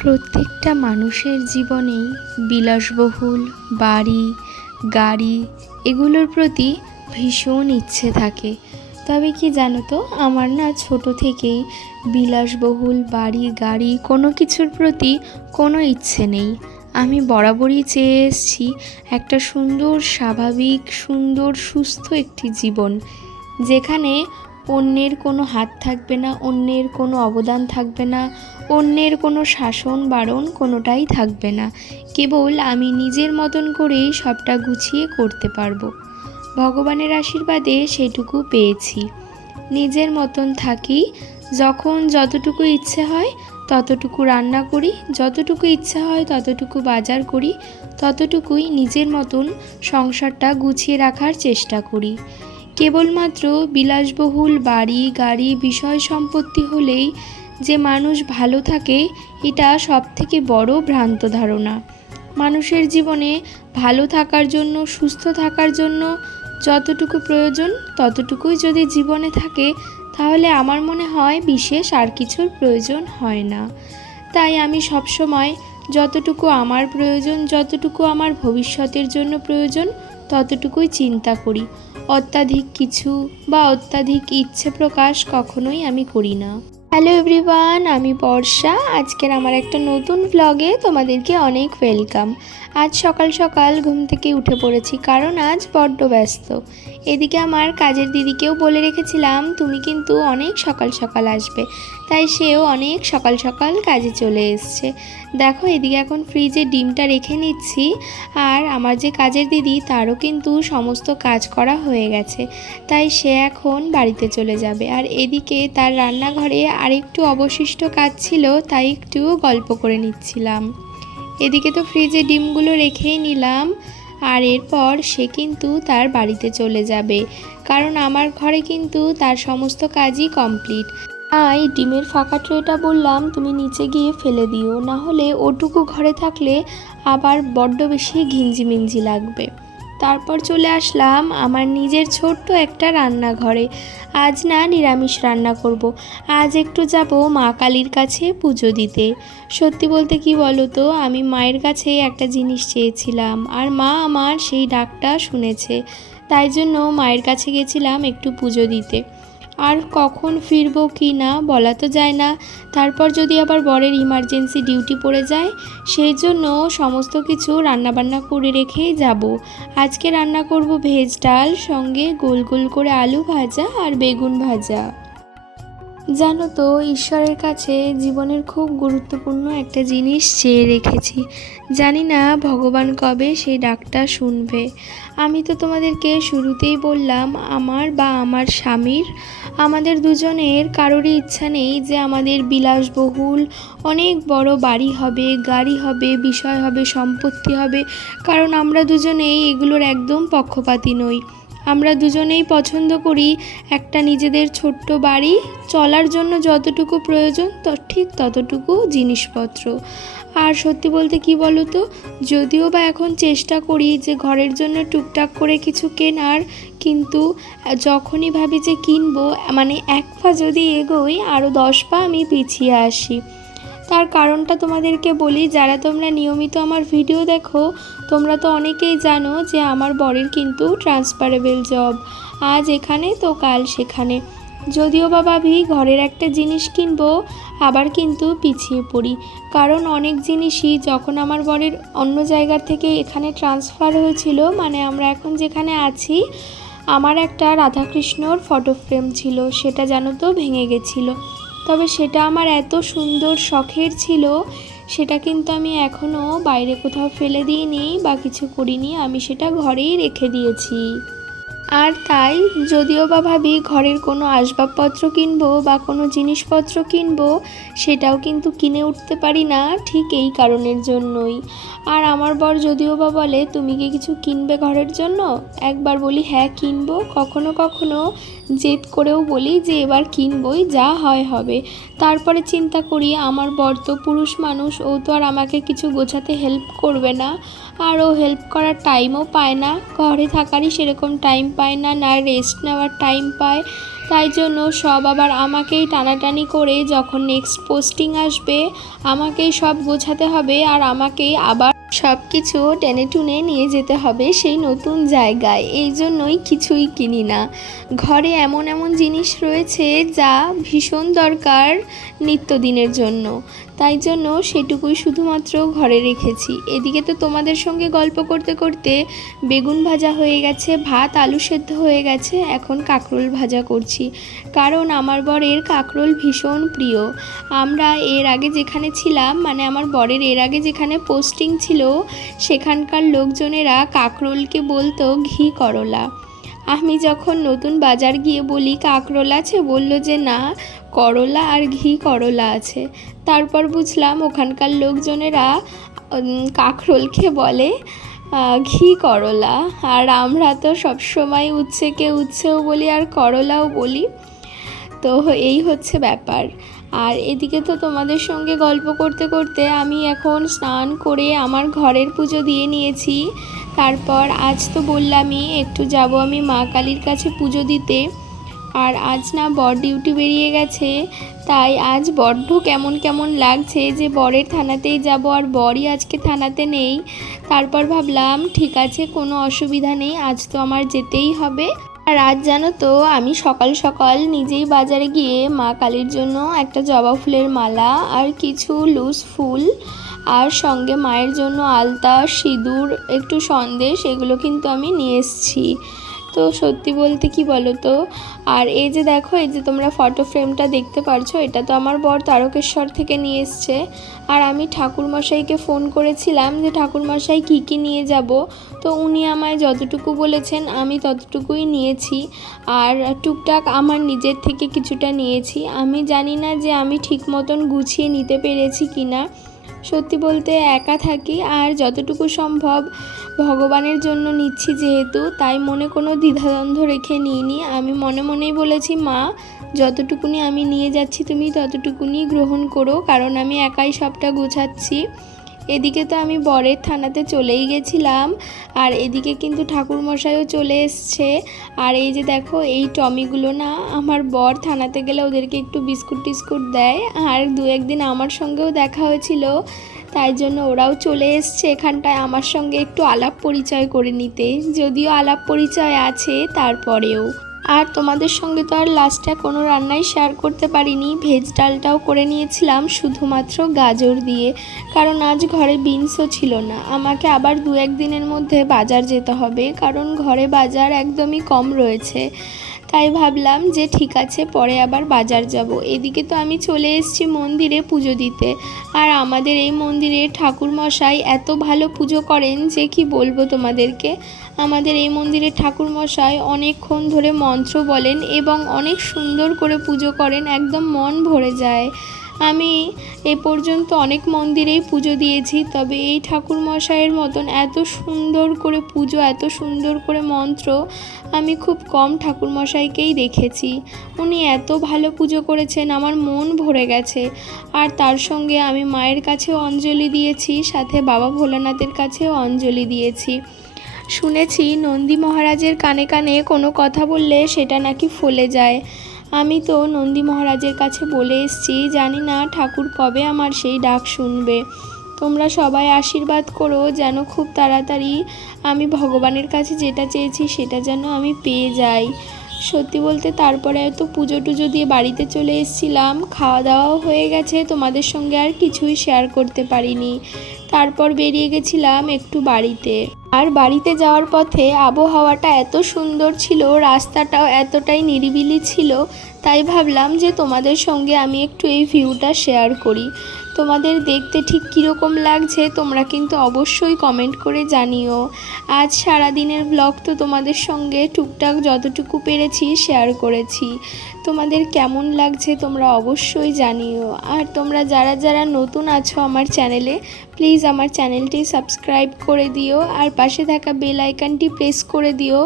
প্রত্যেকটা মানুষের জীবনেই বিলাসবহুল বাড়ি গাড়ি এগুলোর প্রতি ভীষণ ইচ্ছে থাকে। তবে কি জানো তো, আমার না ছোট থেকেই বিলাসবহুল বাড়ি গাড়ি কোনো কিছুর প্রতি কোনো ইচ্ছে নেই। আমি বরাবরই চেয়ে এসেছি একটা সুন্দর স্বাভাবিক সুন্দর সুস্থ একটি জীবন, যেখানে অন্যের কোনো হাত থাকবে না, অন্যের কোনো অবদান থাকবে না, অন্যের কোনো শাসন বারণ কোনোটাই থাকবে না। কেবল আমি নিজের মতন করেই সবটা গুছিয়ে করতে পারবো। ভগবানের আশীর্বাদে সেটুকু পেয়েছি। নিজের মতন থাকি, যখন যতটুকু ইচ্ছে হয় ততটুকু রান্না করি, যতটুকু ইচ্ছে হয় ততটুকু বাজার করি, ততটুকুই নিজের মতন সংসারটা গুছিয়ে রাখার চেষ্টা করি। কেবলমাত্র বিলাসবহুল বাড়ি গাড়ি বিষয় সম্পত্তি হলেই যে মানুষ ভালো থাকে, এটা সবথেকে বড় ভ্রান্ত ধারণা। মানুষের জীবনে ভালো থাকার জন্য সুস্থ থাকার জন্য যতটুকু প্রয়োজন ততটুকুই যদি জীবনে থাকে, তাহলে আমার মনে হয় বিশেষ আর কিছুর প্রয়োজন হয় না। তাই আমি সবসময় যতটুকু আমার প্রয়োজন, যতটুকু আমার ভবিষ্যতের জন্য প্রয়োজন ততটুকুই চিন্তা করি। অত্যাধিক কিছু বা অত্যাধিক ইচ্ছে প্রকাশ কখনোই আমি করি না। হ্যালো এভরিওয়ান, আমি বর্ষা। আজকের আমার একটা নতুন ভ্লগে তোমাদেরকে অনেক ওয়েলকাম। আজ সকাল সকাল ঘুম থেকে উঠে পড়েছি, কারণ আজ বড্ড ব্যস্ত। এদিকে আমার কাজের দিদিকেও বলে রেখেছিলাম তুমি কিন্তু অনেক সকাল সকাল আসবে, তাই সেও অনেক সকাল সকাল কাজে চলে এসছে। দেখো এদিকে এখন ফ্রিজে ডিমটা রেখে নিচ্ছি, আর আমার যে কাজের দিদি তারও কিন্তু সমস্ত কাজ করা হয়ে গেছে, তাই সে এখন বাড়িতে চলে যাবে। আর এদিকে তার রান্নাঘরে আরেকটু অবশিষ্ট কাজ ছিল, তাই একটু গল্প করে নিচ্ছিলাম। এদিকে তো ফ্রিজে ডিমগুলো রেখেই নিলাম, আর এরপর সে কিন্তু তার বাড়িতে চলে যাবে, কারণ আমার ঘরে কিন্তু তার সমস্ত কাজই কমপ্লিট। তাই ডিমের ফাঁকা ট্রেটা বললাম তুমি নিচে গিয়ে ফেলে দিও, না হলে ওটুকু ঘরে থাকলে আবার বড্ড বেশি ঘিঞ্জিমিঞ্জি লাগবে। তারপর চলে আসলাম আমার নিজের ছোট্ট একটা রান্নাঘরে। আজ না নিরামিষ রান্না করব। আজ একটু যাব মা কালীর কাছে পুজো দিতে। সত্যি বলতে কি বলো তো, আমি মায়ের কাছে একটা জিনিস চেয়েছিলাম, আর মা আমার সেই ডাকটা শুনেছে, তাই জন্য মায়ের কাছে গেছিলাম একটু পুজো দিতে। আর কখন ফিরবো কি না বলা তো যায় না, তারপর যদি আবার বরের ইমার্জেন্সি ডিউটি পড়ে যায়, সেই জন্য সমস্ত কিছু রান্নাবান্না করে রেখেই যাব। আজকে রান্না করব ভেজ ডাল, সঙ্গে গোল গোল করে আলু ভাজা আর বেগুন ভাজা। জানো তো, ঈশ্বরের কাছে জীবনের খুব গুরুত্বপূর্ণ একটা জিনিস চেয়ে রেখেছি। জানি না ভগবান কবে সেই ডাকটা শুনবে। আমি তো তোমাদেরকে শুরুতেই বললাম, আমার বা আমার স্বামীর, আমাদের দুজনের কারোরই ইচ্ছা নেই যে আমাদের বিলাসবহুল অনেক বড় বাড়ি হবে, গাড়ি হবে, বিষয় হবে, সম্পত্তি হবে, কারণ আমরা দুজনেই এগুলোর একদম পক্ষপাতী নই। আমরা দুজনেই পছন্দ করি একটা নিজেদের ছোট্ট বাড়ি, চলার জন্য যতটুকু প্রয়োজন ঠিক ততটুকু জিনিসপত্র। আর সত্যি বলতে কি বলো তো, যদিও বা এখন চেষ্টা করি যে ঘরের জন্য টুকটাক করে কিছু কেনার, কিন্তু যখনই ভাবি যে কিনবো, মানে এক পা যদি এগোই আরও 10 পা আমি পিছিয়ে আসি। তার কারণটা তোমাদেরকে বলি, যারা তোমরা নিয়মিত আমার ভিডিও দেখো তোমরা তো অনেকেই জানো যে আমার বরের কিন্তু ট্রান্সফারেবল জব, আজ এখানে তো কাল সেখানে। যদিও বা ভাবি ঘরের একটা জিনিস কিনবো, আবার কিন্তু পিছিয়ে পড়ি, কারণ অনেক জিনিসই যখন আমার বরের অন্য জায়গা থেকে এখানে ট্রান্সফার হয়েছিল, মানে আমরা এখন যেখানে আছি, আমার একটা রাধাকৃষ্ণর ফটো ফ্রেম ছিল, সেটা জানো তো ভেঙে গেছিলো। তবে সেটা আমার এত সুন্দর শখের ছিল, সেটা কিন্তু আমি এখনও বাইরে কোথাও ফেলে দিইনি বা কিছু করিনি, আমি সেটা ঘরেই রেখে দিয়েছি। আর তাই যদিও বা ভাবি ঘরের কোনো আসবাবপত্র কিনবো বা কোনো জিনিসপত্র কিনবো, সেটাও কিন্তু কিনে উঠতে পারি না, ঠিক এই কারণের জন্যই। আর আমার বর যদিও বা বলে তুমি কি কিছু কিনবে ঘরের জন্য, একবার বলি হ্যাঁ কিনবো, কখনো কখনো জেদ করেও বলি যে এবার কিনবই, যা হয় হবে। তারপরে চিন্তা করি আমার বর তো পুরুষ মানুষ, ও তো আর আমাকে কিছু গোছাতে হেল্প করবে না, আর ও হেল্প করার টাইমও পায় না, ঘরে থাকারই সেরকম টাইম পায় না, না রেস্ট নেওয়ার টাইম পায়। তাই জন্য সব আবার আমাকেই টানাটানি করে যখন নেক্সট পোস্টিং আসবে আমাকেই সব গোছাতে হবে আর আমাকেই আবার সব কিছু টেনে টুনে নিয়ে যেতে হবে সেই নতুন জায়গায়। এই জন্যই কিছুই কিনি না। ঘরে এমন এমন জিনিস রয়েছে যা ভীষণ দরকার নিত্যদিনের জন্য, তাই জন্য সেটুকুই শুধুমাত্র ঘরে রেখেছি। এদিকে তো তোমাদের সঙ্গে গল্প করতে করতে বেগুন ভাজা হয়ে গেছে, ভাত আলু সেদ্ধ হয়ে গেছে, এখন কাঁকরোল ভাজা করছি, কারণ আমার বরের কাঁকরোল ভীষণ প্রিয়। আমরা এর আগে যেখানে ছিলাম, মানে আমার বরের এর আগে যেখানে পোস্টিং ছিল, সেখানকার লোকজনেরা কাঁকরোলকে বলতো ঘি করলা। আমি যখন নতুন বাজার গিয়ে বলি কাঁকরোল আছে, বলল যে না, করলা আর ঘি করলা আছে। তারপর বুঝলাম ওখানকার লোকজনেরা কাঁকরোলকে বলে ঘি করলা, আর আমরা তো সবসময় উচ্ছেকে উচ্ছেও বলি আর করলাও বলি। তো এই হচ্ছে ব্যাপার। আর এদিকে তো তোমাদের সঙ্গে গল্প করতে করতে আমি এখন স্নান করে আমার ঘরের পুজো দিয়ে নিয়েছি। তারপর আজ তো বললামই একটু যাব আমি মা কালীর কাছে পুজো দিতে। আর আজ না বর ডিউটি বেরিয়ে গেছে, তাই আজ বড্ড কেমন কেমন লাগছে যে বরের থানাতেই যাব আর বরই আজকে থানাতে নেই। তারপর ভাবলাম ঠিক আছে, কোনো অসুবিধা নেই, আজ তো আমার যেতেই হবে। আর আজ জানো তো আমি সকাল সকাল নিজেই বাজারে গিয়ে মা কালীর জন্য একটা জবা ফুলের মালা আর কিছু লুজ ফুল আর সঙ্গে মায়ের জন্য আলতা, সিঁদুর, একটু সন্দেশ, এগুলো কিন্তু আমি নিয়ে এসেছি। তো সত্যি বলতে কি বলো তো, আর এই যে দেখো, এই যে তোমরা ফটো ফ্রেমটা দেখতে পারছো, এটা তো আমার বর তারকেশ্বর থেকে নিয়ে এসছে। আর আমি ঠাকুরমশাইকে ফোন করেছিলাম যে ঠাকুরমশাই কী কী নিয়ে যাব, তো উনি আমায় যতটুকু বলেছেন আমি ততটুকুই নিয়েছি। আর টুকটাক আমার নিজের থেকে কিছুটা নিয়েছি। আমি জানি না যে আমি ঠিক মতন গুছিয়ে নিতে পেরেছি কি না। সত্যি বলতে একা থাকি আর যতটুকু সম্ভব ভগবানের জন্য নিচ্ছি যেহেতু, তাই মনে কোনো দ্বিধাদ্বন্দ্ব রেখে নিইনি। আমি মনে মনেই বলেছি, মা যতটুকুনি আমি নিয়ে যাচ্ছি তুমি ততটুকুনি গ্রহণ করো, কারণ আমি একাই সবটা গোছাচ্ছি। এদিকে তো আমি বরের থানাতে চলেই গেছিলাম, আর এদিকে কিন্তু ঠাকুরমশাইও চলে এসছে। আর এই যে দেখো, এই টমিগুলো না আমার বর থানাতে গেলে ওদেরকে একটু বিস্কুট টিস্কুট দেয়, আর দু একদিন আমার সঙ্গেও দেখা হয়েছিল, তাই জন্য ওরাও চলে এসছে এখানটায় আমার সঙ্গে একটু আলাপ পরিচয় করে নিতে, যদিও আলাপ পরিচয় আছে তারপরেও। আর তোমাদের সঙ্গে তো আর লাস্টে কোনো রান্নাই শেয়ার করতে পারিনি। ভেজ ডালটাও করে নিয়েছিলাম শুধুমাত্র গাজর দিয়ে, কারণ আজ ঘরে বিনসও ছিল না। আমাকে আবার দু একদিনের মধ্যে বাজার যেতে হবে, কারণ ঘরে বাজার একদমই কম রয়েছে। তাই ভাবলাম যে ঠিক আছে, পরে আবার বাজার যাব। এদিকে তো আমি চলে এসেছি মন্দিরে পুজো দিতে। আর আমাদের এই মন্দিরে ঠাকুরমশাই এত ভালো পুজো করেন যে কি বলবো তোমাদেরকে। আমাদের এই মন্দিরের ঠাকুরমশাই অনেকক্ষণ ধরে মন্ত্র বলেন এবং অনেক সুন্দর করে পুজো করেন, একদম মন ভরে যায়। আমি এ পর্যন্ত অনেক মন্দিরেই পুজো দিয়েছি, তবে এই ঠাকুরমশাইয়ের মতন এত সুন্দর করে পুজো, এত সুন্দর করে মন্ত্র আমি খুব কম ঠাকুরমশাইকেই দেখেছি। উনি এত ভালো পুজো করেছেন, আমার মন ভরে গেছে। আর তার সঙ্গে আমি মায়ের কাছেও অঞ্জলি দিয়েছি, সাথে বাবা ভোলানাথের কাছেও অঞ্জলি দিয়েছি। শুনেছি নন্দী মহারাজের কানে কানে কোনো কথা বললে সেটা নাকি ফলে যায়। আমি তো নন্দী মহারাজের কাছে বলে এসেছি, জানি না ঠাকুর কবে আমার সেই ডাক শুনবে। তোমরা সবাই আশীর্বাদ করো যেন খুব তাড়াতাড়ি আমি ভগবানের কাছে যেটা চেয়েছি সেটা যেন আমি পেয়ে যাই। সত্যি বলতে তারপরে তো পুজো টুজো দিয়ে বাড়িতে চলে এসেছিলাম, খাওয়া দাওয়াও হয়ে গেছে, তোমাদের সঙ্গে আর কিছুই শেয়ার করতে পারিনি। তারপর বেরিয়ে গেছিলাম একটু বাড়িতে। আর বাড়িতে যাওয়ার পথে আবহাওয়াটা এত সুন্দর ছিল, রাস্তাটাও এতটাই নিরিবিলি ছিল, তাই ভাবলাম যে তোমাদের সঙ্গে আমি একটু এই ভিউটা শেয়ার করি। তোমাদের দেখতে ঠিক কীরকম লাগছে তোমরা কিন্তু অবশ্যই কমেন্ট করে জানিও। আজ সারাদিনের ব্লগ তো তোমাদের সঙ্গে টুকটাক যতটুকু পেরেছি শেয়ার করেছি। তোমাদের কেমন লাগছে তোমরা অবশ্যই জানিও। আর তোমরা যারা যারা নতুন আছো আমার চ্যানেলে, প্লিজ আমার চ্যানেলটি সাবস্ক্রাইব করে দিও আর পাশে থাকা বেল আইকনটি প্রেস করে দিও।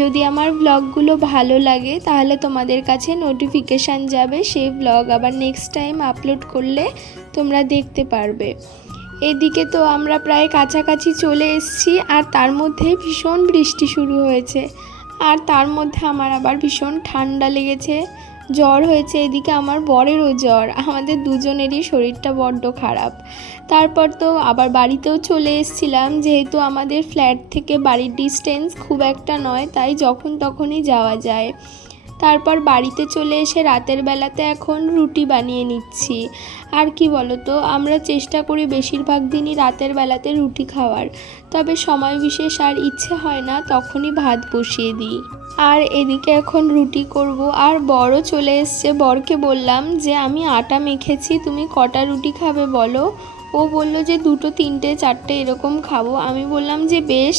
যদি আমার ব্লগগুলো ভালো লাগে তাহলে তোমাদের কাছে নোটিফিকেশান যাবে, সেই ব্লগ আবার নেক্সট টাইম আপলোড করলে তোমরা দেখতে পারবে। এদিকে তো আমরা প্রায় কাছাকাছি চলে এসেছি, আর তার মধ্যে ভীষণ বৃষ্টি শুরু হয়েছে। আর তার মধ্যে আমার আবার ভীষণ ঠান্ডা লেগেছে, জ্বর হয়েছে, এদিকে আমার বরেরও জ্বর, আমাদের দুজনেরই শরীরটা বড্ড খারাপ। তারপর তো আবার বাড়িতেও চলে এসেছিলাম, যেহেতু আমাদের ফ্ল্যাট থেকে বাড়ির ডিস্টেন্স খুব একটা নয়, তাই যখন তখনই যাওয়া যায়। তারপর বাড়িতে চলে এসে রাতের বেলাতে এখন রুটি বানিয়ে নিচ্ছি। আর কি বলো তো, আমরা চেষ্টা করি বেশিরভাগ দিনই রাতের বেলাতে রুটি খাওয়ার, তবে সময় বিশেষ আর ইচ্ছে হয় না, তখনই ভাত বসিয়ে দিই। আর এদিকে এখন রুটি করব, আর বড়ও চলে এসছে। বরকে বললাম যে আমি আটা মেখেছি, তুমি কটা রুটি খাবে বলো। ও বলল যে 2, 3, 4 এরকম খাবো। আমি বললাম যে বেশ,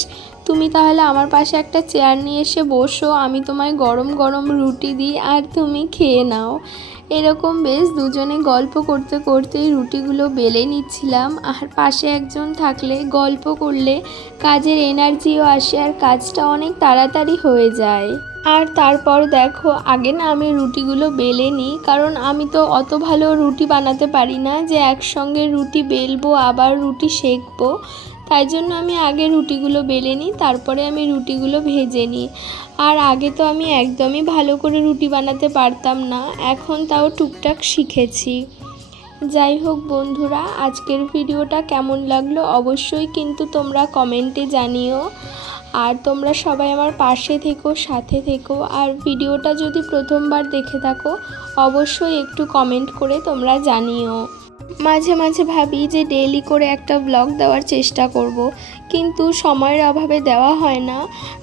তুমি তাহলে আমার পাশে একটা চেয়ার নিয়ে এসে বসো, আমি তোমায় গরম গরম রুটি দিই আর তুমি খেয়ে নাও। এরকম বেশ দুজনে গল্প করতে করতেই রুটিগুলো বেলে নিচ্ছিলাম। আর পাশে একজন থাকলে গল্প করলে কাজের এনার্জিও আসে আর কাজটা অনেক তাড়াতাড়ি হয়ে যায়। আর তারপর দেখো, আগে না আমি রুটিগুলো বেলে নিই, কারণ আমি তো অত ভালো রুটি বানাতে পারি না যে একসঙ্গে রুটি বেলবো আবার রুটি সেঁকবো। তাই জন্য আমি আগে রুটিগুলো বেলে নিই, তারপরে আমি রুটিগুলো ভেজে নিই। আর আগে তো আমি একদমই ভালো করে রুটি বানাতে পারতাম না, এখন তাও টুকটাক শিখেছি। যাই হোক বন্ধুরা, আজকের ভিডিওটা কেমন লাগলো অবশ্যই কিন্তু তোমরা কমেন্টে জানিও। আর তোমরা সবাই আমার পাশে থেকো, সাথে থেকো। আর ভিডিওটা যদি প্রথমবার দেখে থাকো অবশ্যই একটু কমেন্ট করে তোমরা জানিও। মাঝে মাঝে ভাবি যে ডেইলি করে একটা ব্লগ দেওয়ার চেষ্টা করব, কিন্তু সময়ের অভাবে দেওয়া হয় না।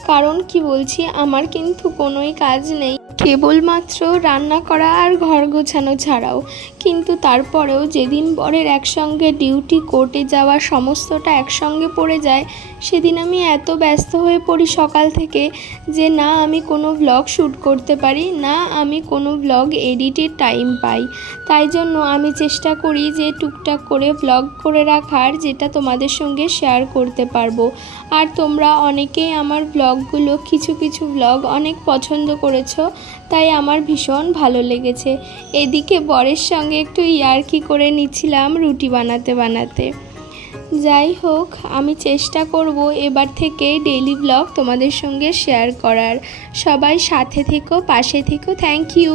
কারণ কি বলছি, আমার কিন্তু কোনোই কাজ নেই, কেবলমাত্র রান্না করা আর ঘর গোছানো ছাড়াও। কিন্তু তারপরেও যেদিন বরের একসঙ্গে ডিউটি, কোর্টে যাওয়া সমস্তটা একসঙ্গে পড়ে যায়, সেদিন আমি এত ব্যস্ত হয়ে পড়ি সকাল থেকে যে না আমি কোনো ব্লগ শ্যুট করতে পারি, না আমি কোনো ব্লগ এডিটের টাইম পাই। তাই জন্য আমি চেষ্টা করি যে টুকটাক করে ব্লগ করে রাখার, যেটা তোমাদের সঙ্গে শেয়ার করতে পারবো। আর তোমরা অনেকেই আমার ব্লগগুলো, কিছু কিছু ব্লগ অনেক পছন্দ করেছো, তাই আমার ভীষণ ভালো লেগেছে। এদিকে বরের সঙ্গে একটু ইয়ার্কি করে নিচ্ছিলাম রুটি বানাতে বানাতে। যাই হোক, আমি চেষ্টা করব এবার থেকে ডেইলি ব্লগ তোমাদের সঙ্গে শেয়ার করার। সবাই সাথে থেকো, পাশে থেকো। Thank you.